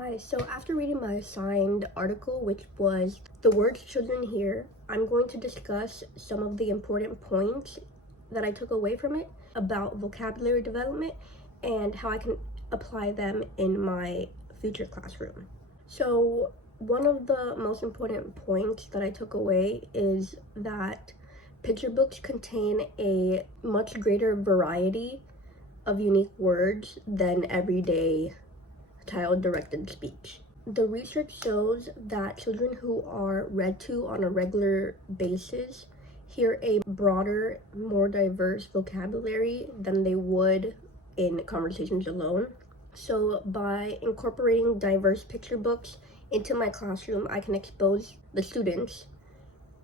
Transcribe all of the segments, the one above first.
Hi, so after reading my assigned article, which was The Words Children Hear, I'm going to discuss some of the important points that I took away from it about vocabulary development and how I can apply them in my future classroom. So, one of the most important points that I took away is that picture books contain a much greater variety of unique words than everyday child-directed speech. The research shows that children who are read to on a regular basis hear a broader, more diverse vocabulary than they would in conversations alone. So by incorporating diverse picture books into my classroom, I can expose the students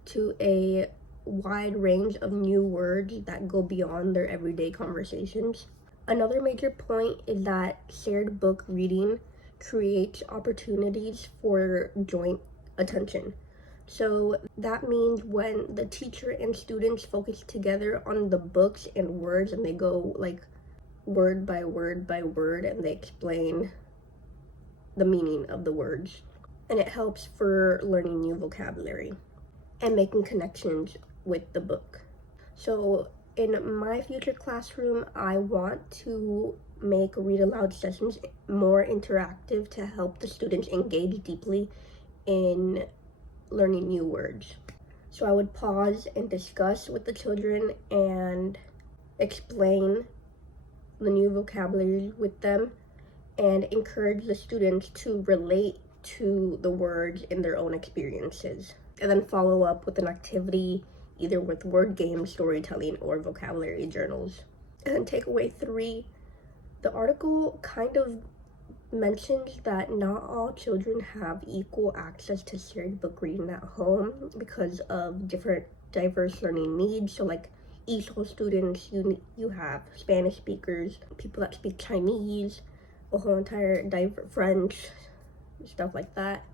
to a wide range of new words that go beyond their everyday conversations. Another major point is that shared book reading creates opportunities for joint attention. So that means when the teacher and students focus together on the books and words and they go like word by word by word and they explain the meaning of the words. And it helps for learning new vocabulary and making connections with the book. So in my future classroom, I want to make read aloud sessions more interactive to help the students engage deeply in learning new words. So I would pause and discuss with the children and explain the new vocabulary with them and encourage the students to relate to the words in their own experiences. And then follow up with an activity either with word games, storytelling, or vocabulary journals. And then takeaway 3, the article kind of mentions that not all children have equal access to shared book reading at home because of different diverse learning needs. So like ESOL students, you have Spanish speakers, people that speak Chinese, a whole entire French, stuff like that.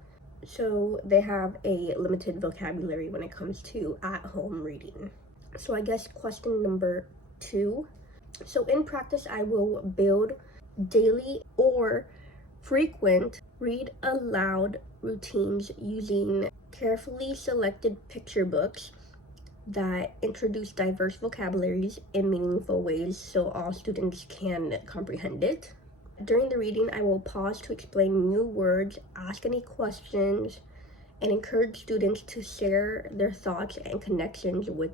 So they have a limited vocabulary when it comes to at-home reading. So I guess question number 2. So in practice, I will build daily or frequent read aloud routines using carefully selected picture books that introduce diverse vocabularies in meaningful ways so all students can comprehend it. During the reading, I will pause to explain new words, ask any questions, and encourage students to share their thoughts and connections with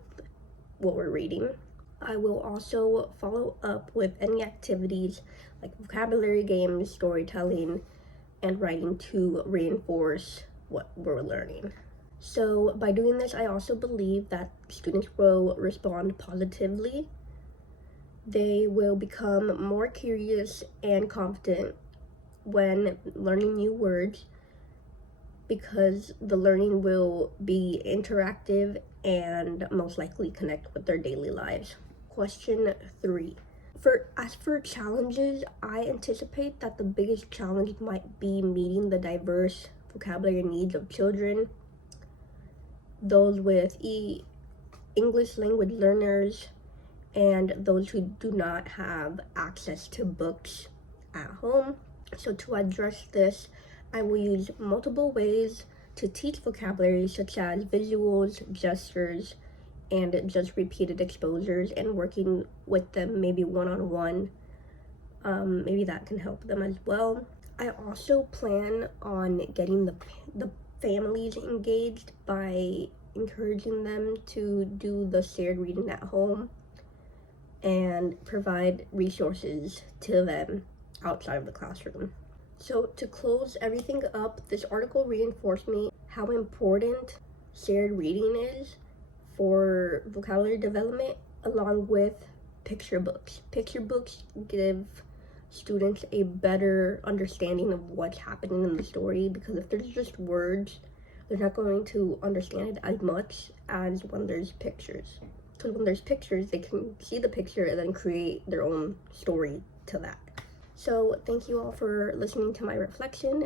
what we're reading. I will also follow up with any activities like vocabulary games, storytelling, and writing to reinforce what we're learning. So by doing this, I also believe that students will respond positively. They will become more curious and confident when learning new words because the learning will be interactive and most likely connect with their daily lives. Question 3. As for challenges, I anticipate that the biggest challenge might be meeting the diverse vocabulary needs of children, those with English language learners, and those who do not have access to books at home. So to address this, I will use multiple ways to teach vocabulary such as visuals, gestures, and just repeated exposures and working with them maybe one-on-one. Maybe that can help them as well. I also plan on getting the families engaged by encouraging them to do the shared reading at home and provide resources to them outside of the classroom. So to close everything up, this article reinforced me how important shared reading is for vocabulary development along with picture books. Picture books give students a better understanding of what's happening in the story because if there's just words, they're not going to understand it as much as when there's pictures. Because when there's pictures, they can see the picture and then create their own story to that. So thank you all for listening to my reflection.